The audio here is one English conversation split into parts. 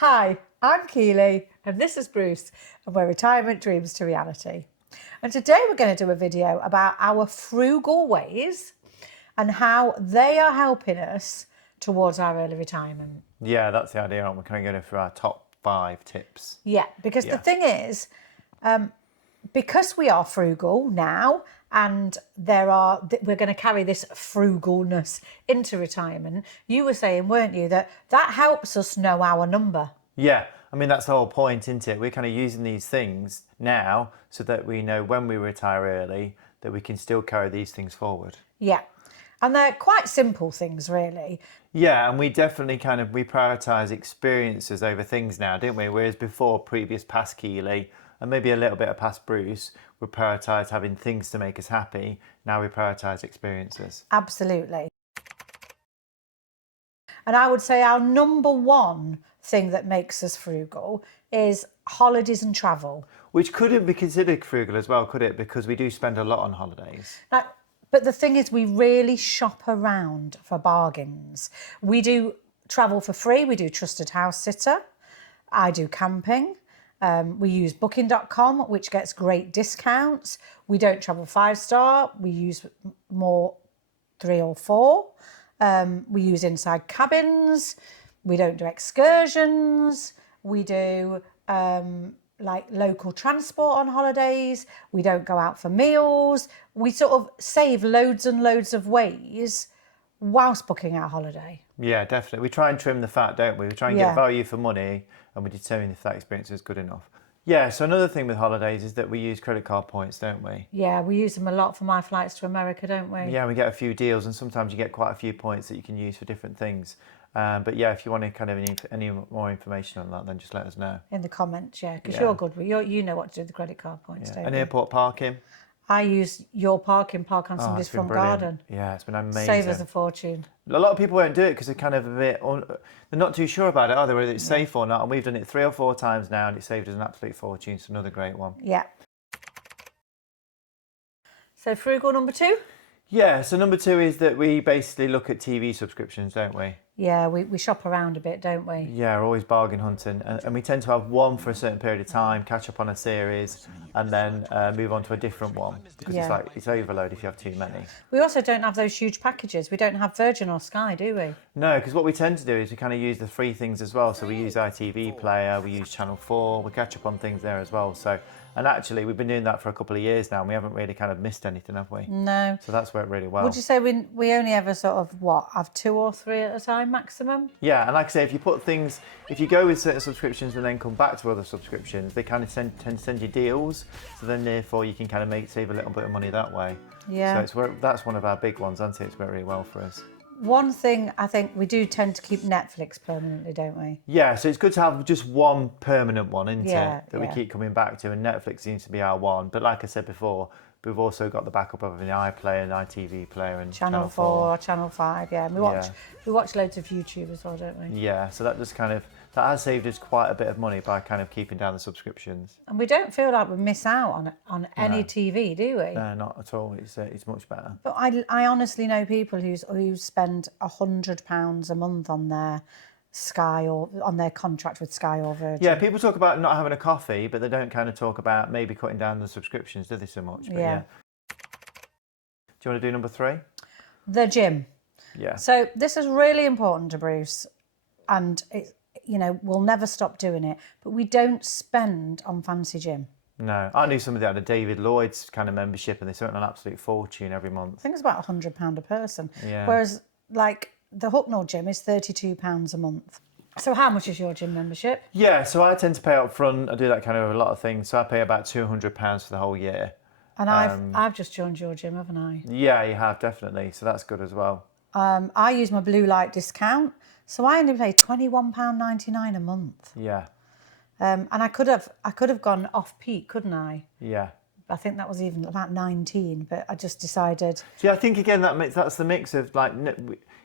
Hi, I'm Keely and this is Bruce and we're Retirement Dreams to Reality. And today we're going to do a video about our frugal ways and how they are helping us towards our early retirement. Yeah, that's the idea. We're kind of going for our top 5 tips. Yeah, because the thing is, because we are frugal now and we're going to carry this frugalness into retirement, you were saying, weren't you, that helps us know our number. Yeah, I mean, that's the whole point, isn't it? We're kind of using these things now so that we know when we retire early that we can still carry these things forward. Yeah, and they're quite simple things, really. Yeah, and we definitely we prioritise experiences over things now, don't we? Whereas before, past Keely, and maybe a little bit of past Bruce, we prioritise having things to make us happy. Now we prioritise experiences. Absolutely. And I would say our number one thing that makes us frugal is holidays and travel. Which couldn't be considered frugal as well, could it? Because we do spend a lot on holidays. But the thing is, we really shop around for bargains. We do travel for free. We do trusted house sitter. I do camping. We use booking.com, which gets great discounts. We don't travel 5-star. We use more 3 or 4. We use inside cabins. We don't do excursions. We do like local transport on holidays. We don't go out for meals. We sort of save loads and loads of ways whilst booking our holiday. Yeah, definitely. We try and trim the fat, don't we? We try and get value for money and we determine if that experience is good enough. Yeah, so another thing with holidays is that we use credit card points, don't we? Yeah, we use them a lot for my flights to America, don't we? Yeah, we get a few deals and sometimes you get quite a few points that you can use for different things. But yeah, if you want any more information on that, then just let us know. In the comments, yeah, because you're good. You know what to do with the credit card points, don't you? And airport parking. I use your park on somebody's front garden. Yeah, it's been amazing. Save us a fortune. A lot of people won't do it because they're kind of they're not too sure about it, are they, whether it's safe or not. And we've done it 3 or 4 times now and it saved us an absolute fortune. So another great one. Yeah. So frugal number 2? Yeah, so number 2 is that we basically look at TV subscriptions, don't we? Yeah, we shop around a bit, don't we? Yeah, we're always bargain hunting. And we tend to have one for a certain period of time, catch up on a series, and then move on to a different one. Because it's overload if you have too many. We also don't have those huge packages. We don't have Virgin or Sky, do we? No, because what we tend to do is we kind of use the free things as well. So we use ITV Player, we use Channel 4, we catch up on things there as well. And actually, we've been doing that for a couple of years now, and we haven't really kind of missed anything, have we? No. So that's worked really well. Would you say we only ever sort of, have 2 or 3 at a time maximum? Yeah, and like I say, if you go with certain subscriptions and then come back to other subscriptions, they kind of tend to send you deals, so then therefore you can kind of save a little bit of money that way. Yeah. So that's one of our big ones, isn't it? It's worked really well for us. One thing, I think we do tend to keep Netflix permanently, don't we? Yeah, so it's good to have just one permanent one, isn't it? That we yeah. keep coming back to, and Netflix seems to be our one. But like I said before, we've also got the backup of an iPlayer, an ITV Player, and Channel 4, Channel 5, yeah. And we watch loads of YouTube as well, don't we? Yeah, so that just that has saved us quite a bit of money by kind of keeping down the subscriptions. And we don't feel like we miss out on any TV, do we? No, not at all. It's much better. But I honestly know people who spend £100 a month on their Sky or on their contract with Sky or Virgin. Yeah, people talk about not having a coffee, but they don't kind of talk about maybe cutting down the subscriptions, do they, so much? But yeah. Do you want to do number 3? The gym. Yeah. So this is really important to Bruce, and we'll never stop doing it, but we don't spend on fancy gym. No, I knew somebody that had a David Lloyd's kind of membership and they spent an absolute fortune every month. I think it's about £100 a person. Yeah. Whereas like the Hucknall gym is £32 a month. So how much is your gym membership? Yeah, so I tend to pay up front. I do that kind of a lot of things. So I pay about £200 for the whole year. And I've just joined your gym, haven't I? Yeah, you have, definitely. So that's good as well. I use my blue light discount. So I only pay £21.99 a month. Yeah. And I could have gone off peak, couldn't I? Yeah. I think that was even about 19, but I just decided. See, I think again that's the mix of like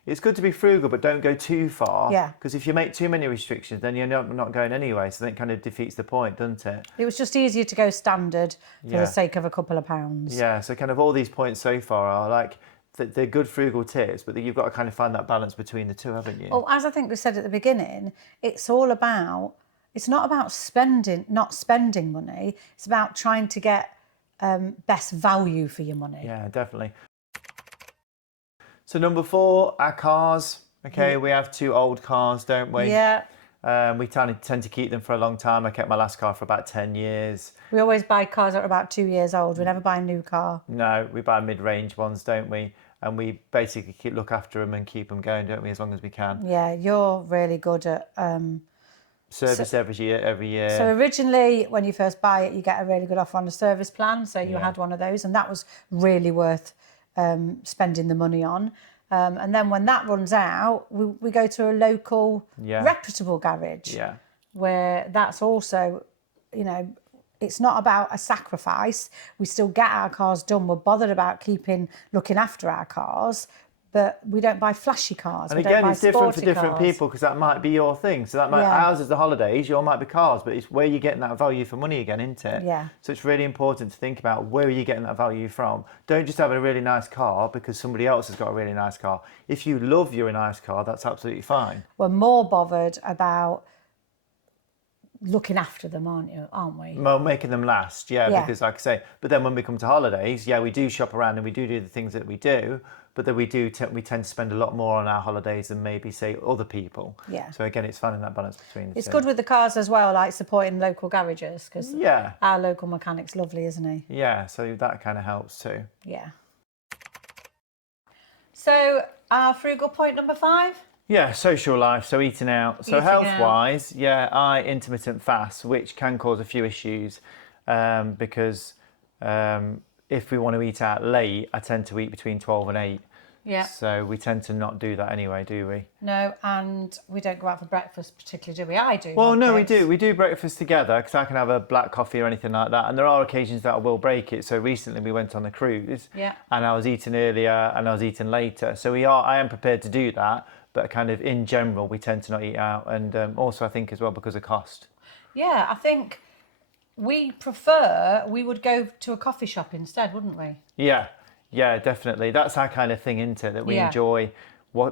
it's good to be frugal, but don't go too far. Yeah. Because if you make too many restrictions, then you're not going anyway. So that kind of defeats the point, doesn't it? It was just easier to go standard for the sake of a couple of pounds. Yeah. So kind of all these points so far are like they're good frugal tips, but you've got to kind of find that balance between the two, haven't you? Well, as I think we said at the beginning, it's not about not spending money. It's about trying to get best value for your money. Yeah, definitely. So number 4, our cars. Okay, we have 2 old cars, don't we? Yeah. We tend to keep them for a long time. I kept my last car for about 10 years. We always buy cars that are about 2 years old. We never buy a new car. No, we buy mid-range ones, don't we? And we basically look after them and keep them going, don't we, as long as we can. Yeah, you're really good at... Service every year. So originally, when you first buy it, you get a really good offer on a service plan. So you had one of those, and that was really worth spending the money on. And then when that runs out, we go to a local reputable garage. Yeah. Where that's also, it's not about a sacrifice. We still get our cars done. We're bothered about looking after our cars, but we don't buy flashy cars. And again, it's different for different people, because that might be your thing. So ours is the holidays, yours might be cars, but it's where you're getting that value for money again, isn't it? Yeah. So it's really important to think about where are you getting that value from. Don't just have a really nice car because somebody else has got a really nice car. If you love your nice car, that's absolutely fine. We're more bothered about looking after them, aren't we? Well, making them last, because like I say, but then when we come to holidays, we do shop around and we do the things that we do, but then we tend to spend a lot more on our holidays than maybe, say, other people. Yeah. So again, it's finding that balance between the two. It's good with the cars as well, like supporting local garages, because our local mechanic's lovely, isn't he? Yeah, so that kind of helps too. Yeah. So our frugal point number 5? Yeah, social life, so eating out. So health-wise, I intermittent fast, which can cause a few issues because if we want to eat out late, I tend to eat between 12 and 8. Yeah. So we tend to not do that anyway, do we? No, and we don't go out for breakfast particularly, do we? I do. Well, no, we do. We do breakfast together because I can have a black coffee or anything like that. And there are occasions that I will break it. So recently we went on a cruise and I was eating earlier and I was eating later. So I am prepared to do that. But kind of in general, we tend to not eat out. And also I think as well because of cost. Yeah, I think we would go to a coffee shop instead, wouldn't we? Yeah, definitely. That's our kind of thing, isn't it? That we enjoy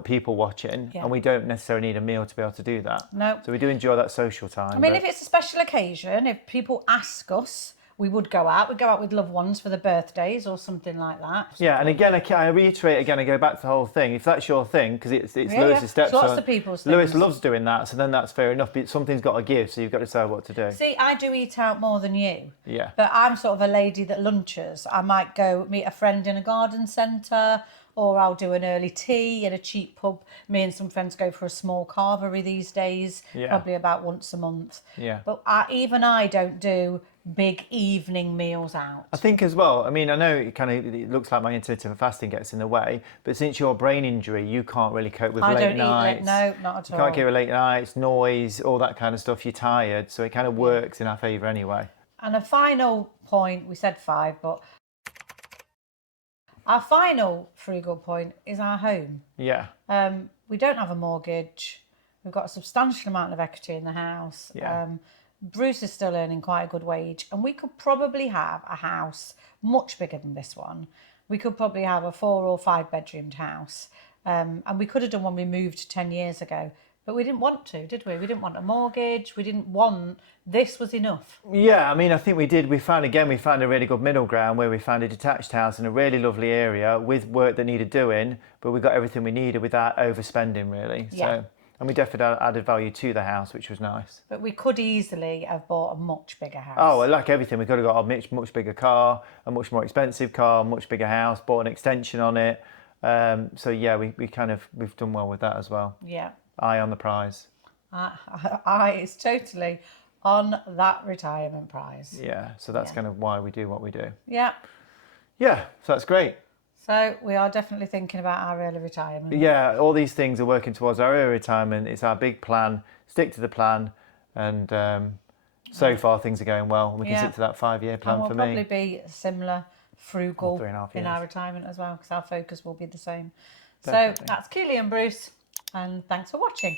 people watching and we don't necessarily need a meal to be able to do that. No. So we do enjoy that social time. I mean, if it's a special occasion, if people ask us, we would go out. We'd go out with loved ones for the birthdays or something like that. Yeah, and again, I reiterate again, I go back to the whole thing. If that's your thing, because it's Lewis's stepson. Lots of people's things. Lewis loves doing that, so then that's fair enough. But something's got to give, so you've got to decide what to do. See, I do eat out more than you. Yeah. But I'm sort of a lady that lunches. I might go meet a friend in a garden centre, or I'll do an early tea in a cheap pub. Me and some friends go for a small carvery these days, probably about once a month. Yeah. But I don't do big evening meals out. I think as well, I mean, I know it looks like my intermittent fasting gets in the way, but since your brain injury, you can't really cope with late nights. No, not at all. You can't cope with late nights, noise, all that kind of stuff. You're tired, so it kind of works in our favour anyway. And a final point, we said 5, but our final frugal point is our home. Yeah. We don't have a mortgage. We've got a substantial amount of equity in the house. Yeah. Bruce is still earning quite a good wage, and we could probably have a house much bigger than this one. We could probably have a 4 or 5 bedroomed house. And we could have done when we moved 10 years ago. But we didn't want to, did we? We didn't want a mortgage. We didn't want... This was enough. Yeah, I mean, I think we did. We found a really good middle ground where we found a detached house in a really lovely area with work that needed doing, but we got everything we needed without overspending, really. Yeah. So, and we definitely added value to the house, which was nice. But we could easily have bought a much bigger house. Oh, well, like everything, we could have got a much bigger car, a much more expensive car, a much bigger house, bought an extension on it. So yeah, we've done well with that as well. Yeah. Eye on the prize. It's totally on that retirement prize. Yeah, so that's kind of why we do what we do. Yeah. Yeah, so that's great. So we are definitely thinking about our early retirement. Yeah, all these things are working towards our early retirement. It's our big plan. Stick to the plan, and so far things are going well. We can stick to that 5-year plan for me. We'll probably be similar, frugal 3.5 in years. our retirement as well, because our focus will be the same. Definitely. So that's Keely and Bruce, and thanks for watching.